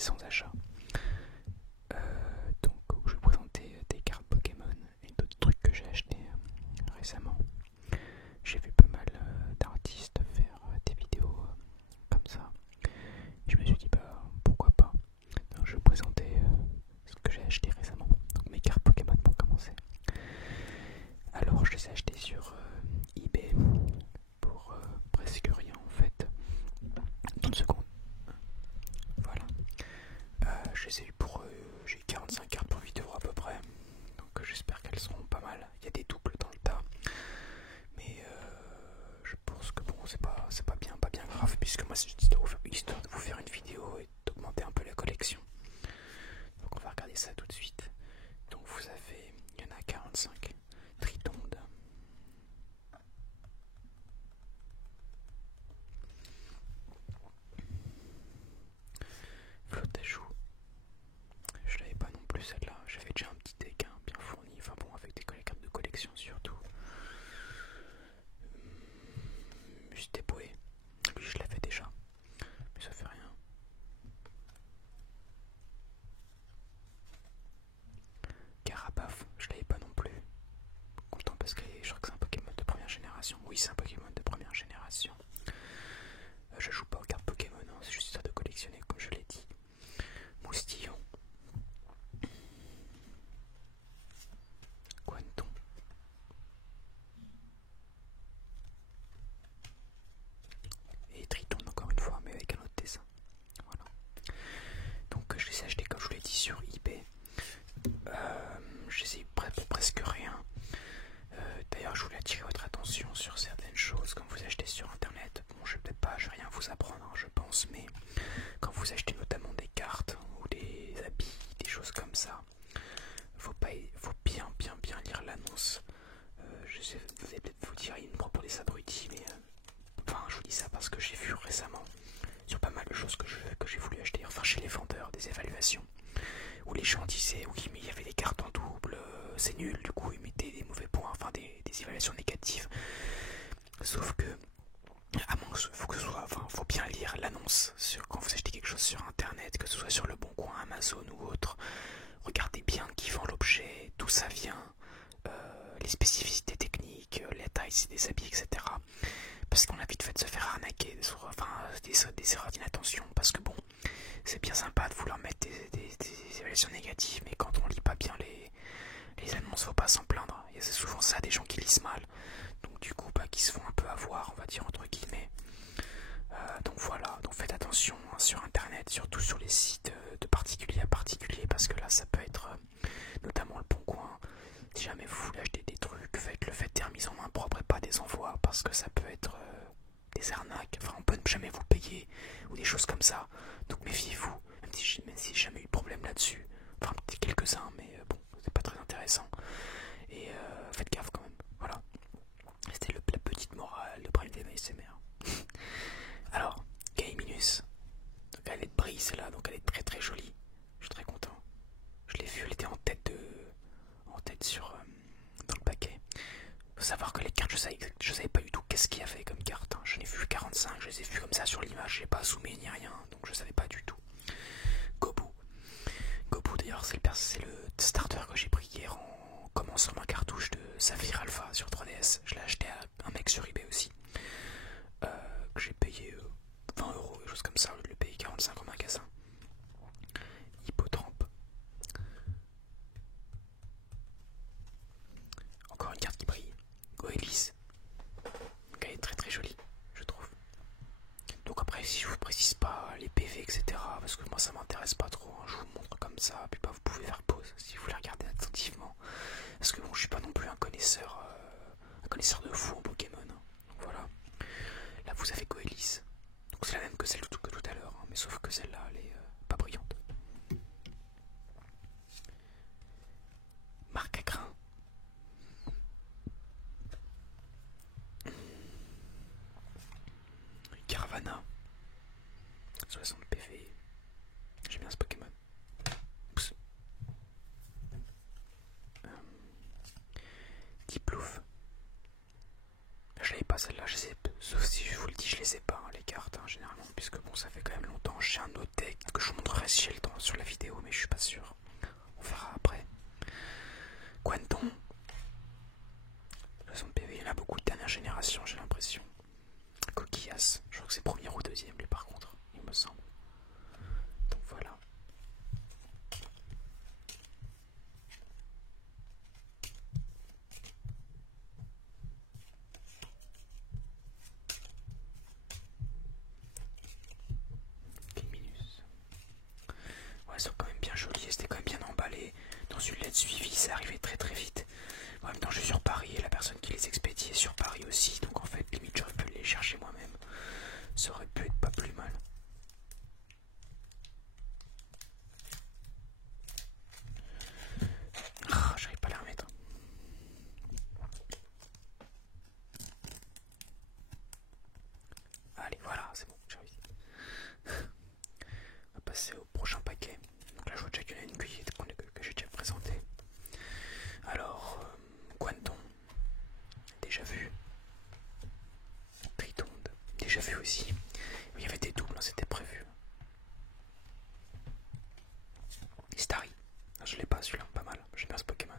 récents achats. Donc où je vais présenter des cartes Pokémon et d'autres trucs que j'ai achetés récemment. J'ai vu pas mal d'artistes faire des vidéos comme ça. Je me suis dit bah pourquoi pas. Donc je vais vous présenter ce que j'ai acheté récemment. Donc mes cartes Pokémon pour commencer. Alors je les ai achetées sur eBay pour presque rien en fait. 30 secondes. Voilà. Je les ai eu pour. J'ai 45 cartes pour 8 € à peu près. Donc j'espère qu'elles seront pas mal. Il y a des doubles dans le tas. Mais je pense que bon, c'est pas bien grave. Puisque moi c'est histoire de vous faire une vidéo et d'augmenter un peu la collection. Donc on va regarder ça tout de suite. Donc vous avez. Il y en a 45. Tritonde. Flottajou. Je l'avais pas non plus celle-là. J'avais déjà un petit deck bien fourni. Enfin bon, avec des cartes de collection surtout. Mustéboué. Lui je l'avais déjà. Mais ça fait rien. Carabaf. Je l'avais pas non plus. Content parce que je crois que c'est un Pokémon de première génération. Oui, c'est un Pokémon de première génération. Je joue pas aux cartes Pokémon, hein, c'est juste ça de collectionner comme je l'ai dit. Moustillon. Quanton. Et Triton encore une fois, mais avec un autre dessin. Voilà. Donc je les ai achetés comme je vous l'ai dit sur eBay. Je les ai eu pour presque rien. D'ailleurs je voulais attirer votre attention sur certaines choses quand vous achetez sur internet. Bon je vais rien vous apprendre je pense, mais quand vous achetez notamment des cartes ou des habits, des choses comme ça, faut bien lire l'annonce. Je sais, vous allez peut-être vous dire il me prend pour des abrutis, mais enfin je vous dis ça parce que j'ai vu récemment sur pas mal de choses que j'ai voulu acheter, enfin chez les vendeurs, des évaluations où les gens disaient oui mais il y avait des cartes en double, c'est nul, du coup ils mettaient des mauvais points, enfin des évaluations négatives. Sauf que faut bien lire l'annonce quand vous achetez quelque chose sur internet, que ce soit sur le Bon Coin, Amazon ou autre. Regardez bien qui vend l'objet, d'où ça vient, les spécificités techniques, les tailles des habits, etc. Parce qu'on a vite fait de se faire arnaquer, des erreurs d'inattention, parce que bon, c'est bien sympa de vouloir mettre des évaluations négatives, mais quand on lit pas bien les annonces, faut pas s'en plaindre. Il y a souvent ça, des gens qui lisent mal, donc du coup, qui se font un peu avoir, on va dire entre guillemets. Donc voilà, donc faites attention sur internet, surtout sur les sites de particulier à particulier, parce que là ça peut être notamment le Bon Coin. Si jamais vous voulez acheter des trucs, faites des remises en main propre et pas des envois, parce que ça peut être des arnaques, enfin on peut ne jamais vous payer ou des choses comme ça. Donc méfiez-vous, même si j'ai jamais eu de problème là-dessus. Enfin quelques-uns, mais bon, c'est pas très intéressant. Et faites gaffe quand même, voilà. C'était la petite morale de Prime Day ASMR. Alors, Gaiminus. Donc elle est de brise celle-là, donc elle est très très jolie. Je suis très content. Je l'ai vue, elle était en tête sur dans le paquet. Faut savoir que les cartes, je savais pas du tout qu'est-ce qu'il y avait comme carte. Je n'ai vu 45, je les ai vues comme ça sur l'image, j'ai pas zoomé ni rien, donc je savais pas du tout. Gobu. Gobu d'ailleurs c'est le starter que j'ai pris hier en commençant ma cartouche de Saphir Alpha sur 3DS. Je l'ai acheté à un mec sur eBay aussi. Que j'ai payé 20 €, quelque chose comme ça, au lieu de le payer 45 en magasin. Hippotrampe. Encore une carte qui brille. Goélis. Donc elle est très très jolie, je trouve. Donc après, si je vous précise pas les PV, etc., parce que moi ça m'intéresse pas trop, je vous montre comme ça, puis vous pouvez faire pause si vous voulez regarder attentivement. Parce que bon, je suis pas non plus un connaisseur de fou en Pokémon. Donc voilà. Là vous avez Goélis. Donc c'est la même que celle que tout à l'heure, mais sauf que celle-là, elle est pas brillante. Marque à grain. Caravana. 60 PV. J'aime bien ce Pokémon. Oups. Diplouf. Je l'avais pas celle-là. Là, je sais, sauf si je vous le dis, je les ai pas, hein, les cartes, hein, généralement, puisque bon, ça fait quand même longtemps. J'ai un autre deck que je vous montrerai si j'ai le temps sur la vidéo, mais je suis pas sûr. On verra après. Quanton. Le son PV, il y en a beaucoup de dernière génération, j'ai l'impression. Coquillas, je crois que c'est premier ou deuxième, lui, par contre, il me semble. Donc voilà. Minus. Ouais, elles sont quand même bien jolies, c'était quand même bien emballé. Dans une lettre suivie, ça arrivait très très vite. En même temps, je suis sur Paris et la personne qui les expédie est sur Paris aussi, donc en fait, limite, j'aurais pu les chercher moi-même. Ça aurait pu être pas plus mal. Ah, j'arrive pas à les remettre. Allez, voilà, c'est bon, j'ai réussi. On va passer au prochain paquet. Donc là, je vois déjà qu'il y en a une que j'ai déjà présentée. Alors, Quanton, déjà vu. Tritonde, déjà vu aussi. Il y avait des doubles, hein, c'était prévu. Starry, je l'ai pas celui-là, pas mal. J'aime bien ce Pokémon.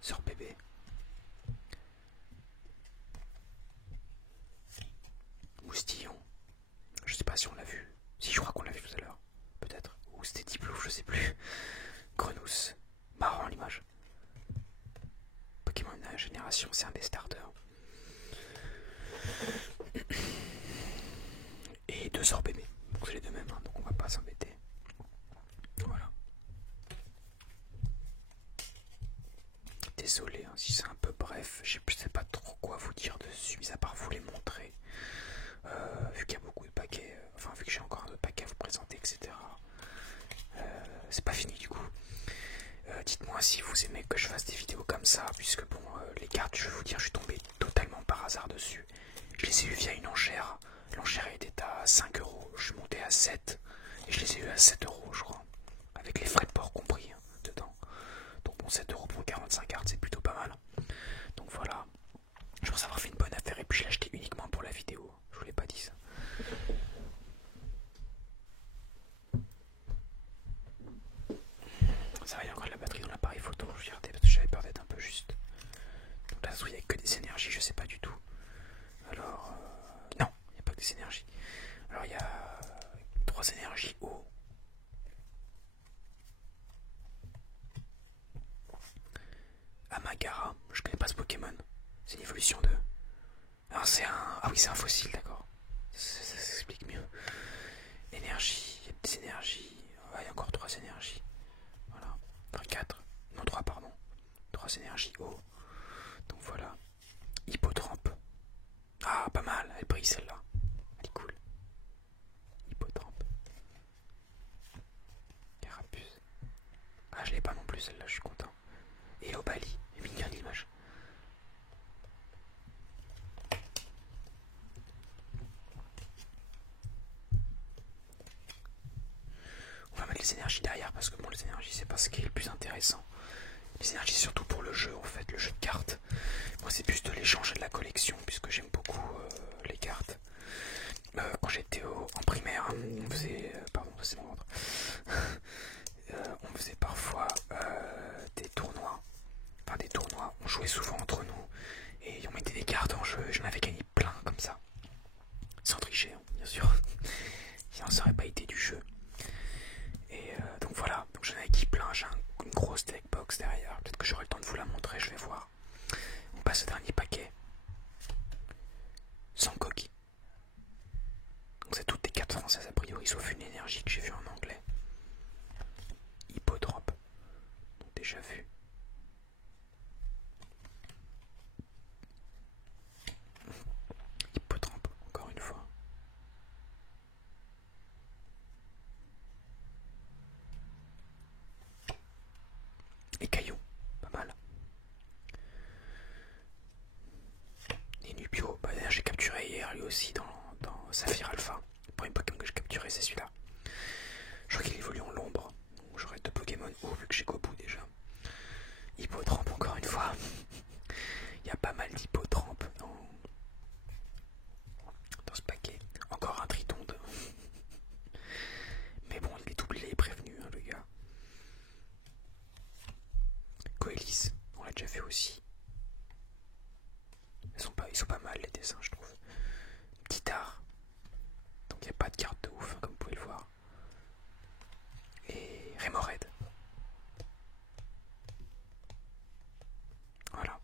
Sœur bébé. Moustillon. Je sais pas si on l'a vu. Si, je crois qu'on l'a vu tout à l'heure. Peut-être. Ou c'était Diplouf, je sais plus. Grenousse. Marrant l'image. Pokémon génération, c'est un des starters. Et deux sorts bébés. Donc c'est les deux mêmes, hein, donc on va pas s'embêter. Voilà. Désolé hein, si c'est un peu bref, je sais pas trop quoi vous dire dessus, mis à part vous les montrer. Vu qu'il y a beaucoup de paquets, enfin vu que j'ai encore un autre paquet à vous présenter, etc. C'est pas fini du coup. Dites-moi si vous aimez que je fasse des vidéos comme ça, puisque bon, les cartes, je vais vous dire, je suis tombé totalement par hasard dessus. Je les ai eues via une enchère. L'enchère était à 5 euros, je suis monté à 7 et je les ai eues à 7 euros, je crois, avec les frais de port compris hein, dedans. Donc bon, 7 euros pour 45 cartes, c'est plutôt pas mal. Donc voilà, je pense avoir fait une bonne affaire et puis je l'ai acheté uniquement pour la vidéo. Je vous l'ai pas dit ça. Ça va, il y a encore de la batterie dans l'appareil photo, je vais regarder parce que j'avais peur d'être un peu juste. Donc là, il n'y a que des énergies, je sais pas du tout. Alors, non, il n'y a pas que des énergies. Alors, il y a 3 énergies eau. Amagara, je connais pas ce Pokémon. C'est une évolution de. Alors, c'est un. Ah oui, c'est un fossile, d'accord. Ça s'explique mieux. Énergie, il y a des énergies. Ah, il y a encore 3 énergies. Voilà. Enfin, 4. Non, 3, pardon. 3 énergies eau. Donc voilà. Hippotrampe. Ah, pas mal, elle brille celle-là. Elle est cool. Hippotrampe. Carapuce. Ah, je l'ai pas non plus celle-là, je suis content. Et Obali, mignonne l'image. On va mettre les énergies derrière parce que bon, les énergies c'est pas ce qui est le plus intéressant. Les énergies c'est surtout pour le jeu en fait, le jeu de cartes. Moi c'est plus de l'échange et de la collection puisque j'aime beaucoup les cartes. Quand j'étais en primaire, on faisait. Pardon, c'est mon ventre. On faisait parfois des tournois. Enfin des tournois, on jouait souvent entre nous et on mettait des cartes en jeu et j'en avais gagné plein comme ça. Sans tricher, hein, bien sûr. Sinon ça aurait pas été du jeu. Et donc voilà, donc j'en ai acquis plein, j'ai une grosse deck box derrière. Peut-être que j'aurai le temps de vous la montrer, je vais voir. On passe au dernier paquet. Sans coquille. Donc c'est toutes les cartes françaises a priori, sauf une énergie que j'ai vue en anglais. Hippodrop. Donc déjà vu. Hippodrop, encore une fois. Et Caillou, pas mal. Et Nubio, bah d'ailleurs j'ai capturé hier lui aussi dans Saphir Alpha. Le premier Pokémon que j'ai capturé c'est celui-là. Je crois qu'il évolue en l'ombre. J'aurai 2 Pokémon vu que j'ai Gobu déjà. Hippodrop encore une fois. Il y a pas mal Ils sont pas mal les dessins, je trouve. Petit art. Donc il n'y a pas de carte de ouf, hein, comme vous pouvez le voir. Et Remoraid. Voilà.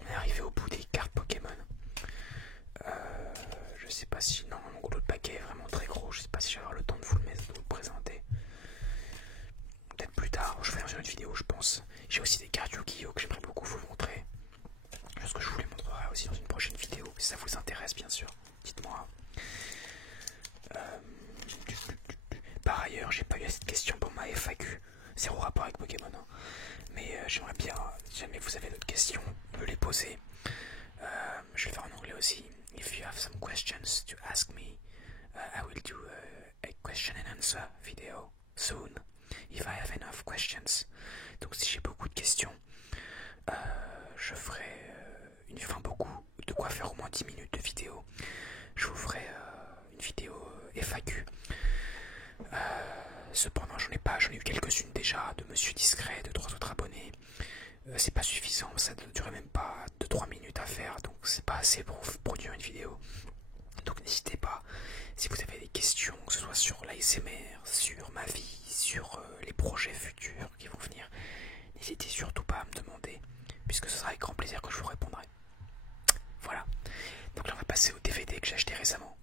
On est arrivé au bout des cartes Pokémon. Je sais pas si... Non, mon gros paquet est vraiment très gros. Je sais pas si je vais avoir le temps de vous le présenter. Peut-être plus tard. Je ferai une autre vidéo, je pense. J'ai aussi des cartes Yu-Gi-Oh! Que j'aimerais beaucoup vous montrer. Parce que je vous les montrerai aussi dans une prochaine vidéo. Si ça vous intéresse, bien sûr. Dites-moi. Par ailleurs, j'ai pas eu assez de questions pour ma FAQ. Zéro rapport avec Pokémon. Hein. Mais j'aimerais bien, si jamais vous avez d'autres questions, me les poser. Je vais le faire en anglais aussi. If you have some questions to ask me, I will do a question and answer video soon. If I have enough questions. Donc si j'ai beaucoup de questions, je ferai beaucoup de quoi faire au moins 10 minutes de vidéo. Je vous ferai une vidéo FAQ. Cependant j'en ai eu quelques-unes déjà de Monsieur Discret, de 3 autres abonnés. C'est pas suffisant, ça ne durait même pas 2-3 minutes à faire, donc c'est pas assez pour produire une vidéo. Donc n'hésitez pas, si vous avez des questions, que ce soit sur l'ASMR, sur ma vie, sur les projets futurs qui vont venir, n'hésitez surtout pas à me demander, puisque ce sera avec grand plaisir que je vous répondrai. Voilà, donc là on va passer au DVD que j'ai acheté récemment.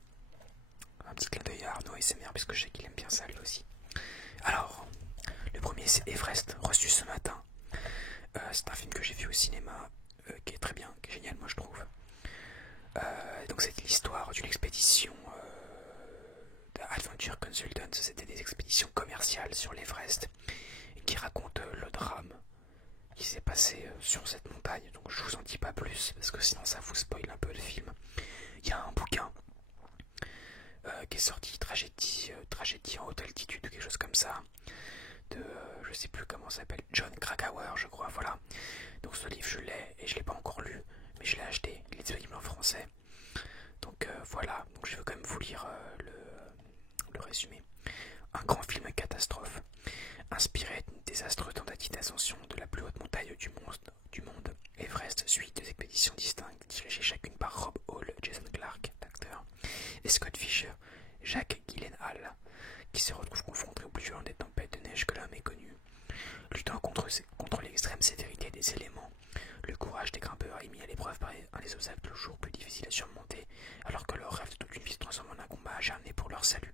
Un petit clin d'œil à Arnaud ASMR, puisque je sais qu'il aime bien ça lui aussi. Alors, le premier c'est Everest, reçu ce matin. C'est un film que j'ai vu au cinéma, qui est très bien, qui est génial moi je trouve. Donc c'est l'histoire d'une expédition d'Adventure Consultants, c'était des expéditions commerciales sur l'Everest, qui racontent le drame qui s'est passé sur cette montagne. Donc je vous en dis pas plus, parce que sinon ça vous spoil un peu le film. Il y a un bouquin qui est sorti, tragédie en haute altitude ou quelque chose comme ça, de je sais plus comment ça s'appelle, John Krakauer je crois, voilà. Donc ce livre je l'ai et je l'ai pas encore lu, mais je l'ai acheté, il est disponible en français. Donc voilà, donc je vais quand même vous lire le résumé. Un grand film catastrophe, inspiré d'une désastreuse tentative d'ascension de la plus haute montagne du monde, Everest suit deux expéditions distinctes, dirigées chacune par Rob Hall, Jason Clarke, l'acteur, et Scott Fisher, Jacques Gyllenhaal, qui se retrouvent confrontés aux plus violentes des tempêtes de neige que l'homme ait connues. Luttant contre l'extrême sévérité des éléments, le courage des grimpeurs est mis à l'épreuve par un des obstacles toujours plus difficiles à surmonter, alors que leur rêve de toute une vie se transforme en un combat acharné pour leur salut.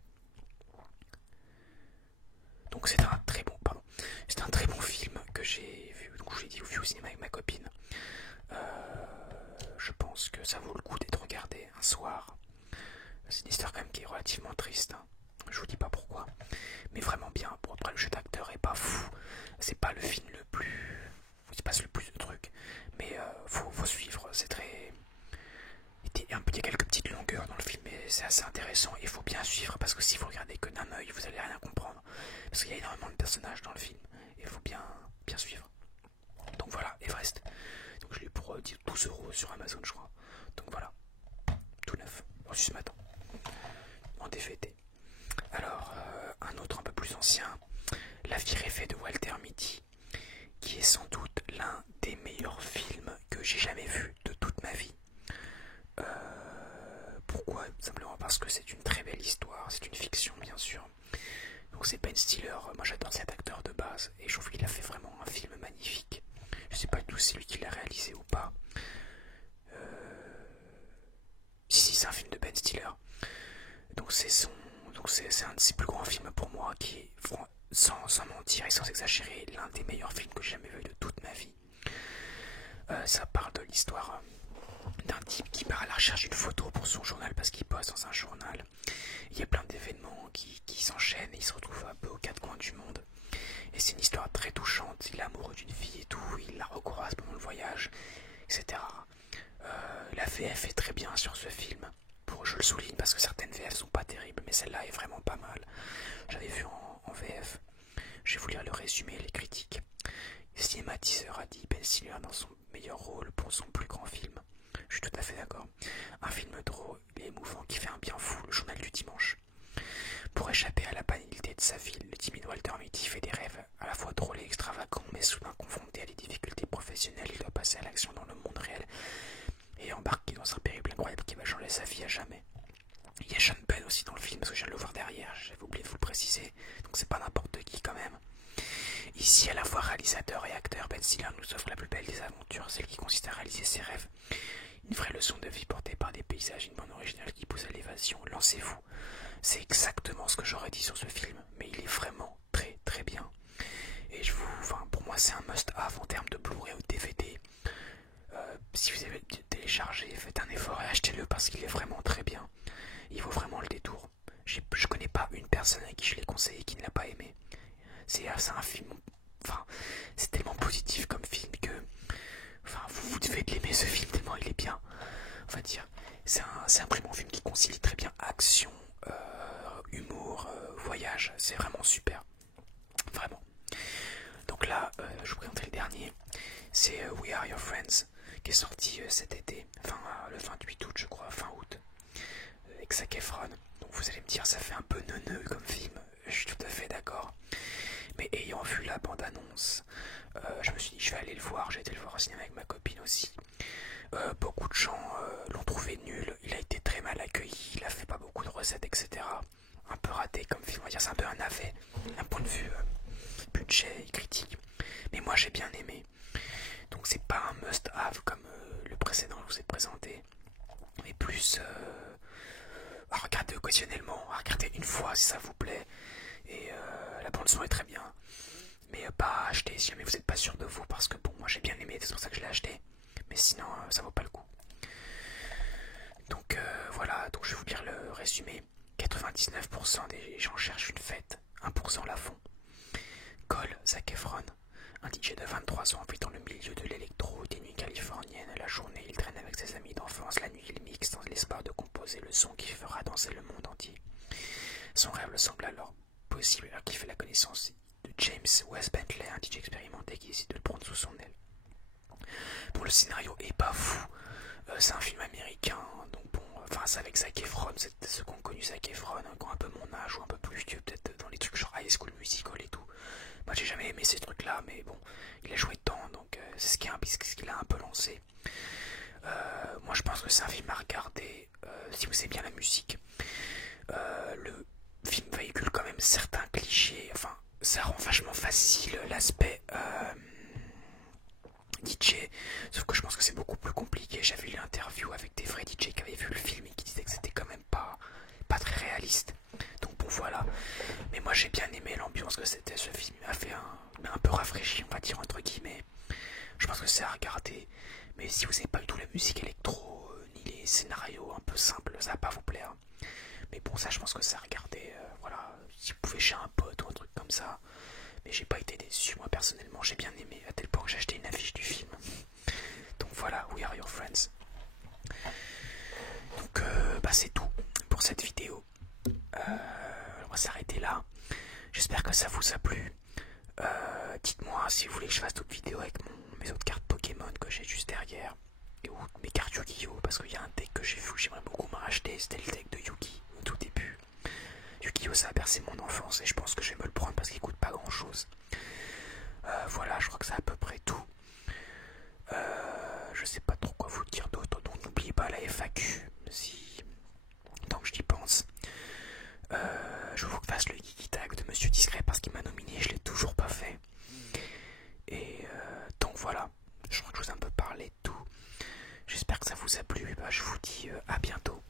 Donc c'est un très bon film que j'ai vu, donc je l'ai dit, vu au cinéma avec ma copine. Je pense que ça vaut le coup d'être regardé un soir. C'est une histoire quand même qui est relativement triste, hein. Je vous dis pas pourquoi, mais vraiment bien. Bon, après le jeu d'acteur est pas fou, c'est pas le film le plus, il se passe le plus de trucs, mais faut suivre, c'est très... Il y a quelques petites longueurs dans le film, mais c'est assez intéressant. Il faut bien suivre parce que si vous regardez que d'un œil, vous allez rien comprendre. Parce qu'il y a énormément de personnages dans le film. Et il faut bien suivre. Donc voilà, Everest. Donc je l'ai eu pour 12 € sur Amazon, je crois. Donc voilà, tout neuf, reçu ce matin, en DVD. Alors, un autre un peu plus ancien, La vie rêvée de Walter Mitty, qui est sans doute l'un des meilleurs films que j'ai jamais vu de toute ma vie. Pourquoi? Simplement parce que c'est une très belle histoire, c'est une fiction bien sûr. Donc c'est Ben Stiller, moi j'adore cet acteur de base et je trouve qu'il a fait vraiment un film magnifique. Je sais pas du tout si c'est lui qui l'a réalisé ou pas. Si c'est un film de Ben Stiller. Donc c'est un de ses plus grands films pour moi qui est, sans mentir et sans exagérer, l'un des meilleurs films que j'ai jamais vu de toute ma vie. Ça parle de l'histoire d'un type qui part à la recherche d'une photo pour son journal parce qu'il poste dans un journal. Il y a plein d'événements qui s'enchaînent et il se retrouve un peu aux quatre coins du monde. Et c'est une histoire très touchante. Il est amoureux d'une fille et tout, il la recroise pendant le voyage, etc. La VF est très bien sur ce film. Je le souligne parce que certaines VF sont pas terribles, mais celle-là est vraiment pas mal. J'avais vu en VF. Je vais vous lire le résumé et les critiques. Cinématiseur a dit Ben Stiller dans son meilleur rôle pour son plus grand film. Je suis tout à fait d'accord. Un film drôle et émouvant qui fait un bien fou, le journal du dimanche. Pour échapper à la banalité de sa ville, le timide Walter Mitty fait des rêves à la fois drôles et extravagants, mais soudain confronté à des difficultés professionnelles, il doit passer à l'action dans le monde réel et embarquer changerait sa vie à jamais. Il y a Sean Penn aussi dans le film, parce que je viens de le voir derrière, j'avais oublié de vous le préciser, donc c'est pas n'importe qui quand même. Ici, à la fois réalisateur et acteur, Ben Stiller nous offre la plus belle des aventures, celle qui consiste à réaliser ses rêves. Une vraie leçon de vie portée par des paysages, une bande originale qui pousse à l'évasion. Lancez-vous. C'est exactement ce que j'aurais dit sur ce film, mais il est vraiment très très bien. Et pour moi c'est un must-have en termes de Blu-ray ou DVD. Si vous avez téléchargé, faites un effort et achetez-le parce qu'il est vraiment très bien. Il vaut vraiment le détour. Je connais pas une personne à qui je l'ai conseillé qui ne l'a pas aimé. C'est un film, c'est tellement positif comme film que, vous devez l'aimer ce film tellement il est bien. On va dire, c'est un vraiment film qui concilie très bien action, humour, voyage. C'est vraiment super, vraiment. Donc là, je vous présente le dernier. C'est We Are Your Friends qui est sorti cet été, le 28 août je crois, fin août, avec Zac Efron. Donc vous allez me dire ça fait un peu neuneux comme film, je suis tout à fait d'accord. Mais ayant vu la bande-annonce, je me suis dit je vais aller le voir, j'ai été le voir au cinéma avec ma copine aussi. Beaucoup de gens l'ont trouvé nul, il a été très mal accueilli, il a fait pas beaucoup de recettes, etc. Un peu raté comme film, on va dire c'est un peu un navet, d'un point de vue budget et critique. Mais moi j'ai bien aimé. Donc c'est pas un must-have comme le précédent que je vous ai présenté, mais plus à regarder occasionnellement, à regarder une fois si ça vous plaît. Et la bande son est très bien, mais pas à acheter si jamais vous n'êtes pas sûr de vous, parce que bon, moi j'ai bien aimé, c'est pour ça que je l'ai acheté, mais sinon ça vaut pas le coup. Donc voilà, donc je vais vous lire le résumé. 99% des gens cherchent une fête, 1% la font. Cole, Zac Efron, un DJ de 23 ans vit dans le milieu de l'électro des nuits californiennes. La journée, il traîne avec ses amis d'enfance. La nuit, il mixe dans l'espoir de composer le son qui fera danser le monde entier. Son rêve semble alors possible alors qu'il fait la connaissance de James Wes Bentley, un DJ expérimenté qui décide de le prendre sous son aile. Bon, le scénario est pas fou. C'est un film américain, donc bon, c'est avec Zac Efron, c'est ceux qui ont connu Zac Efron, qui ont un peu mon âge ou un peu plus vieux, peut-être dans les trucs genre High School Musical et tout. Moi j'ai jamais aimé ces trucs là, mais bon, il a joué dedans, donc c'est ce qu'il a un peu lancé. Moi je pense que c'est un film à regarder si vous aimez bien la musique. Le film véhicule quand même certains clichés, ça rend vachement facile l'aspect DJ, sauf que je pense que c'est beaucoup plus compliqué. J'avais lu l'interview avec des vrais DJ qui avaient vu le film et qui disaient que c'était quand même pas très réaliste. Donc bon voilà, mais moi j'ai bien aimé l'ambiance que c'était ce film, il m'a fait un peu rafraîchi, on va dire entre guillemets. Je pense que c'est à regarder, mais si vous n'avez pas du tout la musique électro, ni les scénarios un peu simples, ça va pas vous plaire. Mais bon, ça je pense que c'est à regarder, voilà, si vous pouvez chez un pote ou un truc comme ça. Mais j'ai pas été déçu, moi personnellement, j'ai bien aimé, à tel point que j'ai acheté une affiche du film. Donc voilà, We Are Your Friends. Donc c'est tout pour cette vidéo. On va s'arrêter là. J'espère que ça vous a plu. Dites-moi si vous voulez que je fasse d'autres vidéos avec mes autres cartes Pokémon que j'ai juste derrière. Ou mes cartes Yu-Gi-Oh! Parce qu'il y a un deck que j'ai vu que j'aimerais beaucoup me racheter. C'était le deck de Yugi au tout début. Yu-Gi-Oh! Ça a bercé mon enfance et je pense que je vais me le prendre parce qu'il coûte pas grand chose. Voilà, je crois que c'est à peu près tout. Je sais pas trop quoi vous dire d'autre. Donc n'oubliez pas la FAQ tant que je y pense. Je vous fasse le Geeky Tag de Monsieur Discret parce qu'il m'a nominé, je l'ai toujours pas fait. Et donc voilà, je crois que je vous ai un peu parlé de tout. J'espère que ça vous a plu. Je vous dis à bientôt.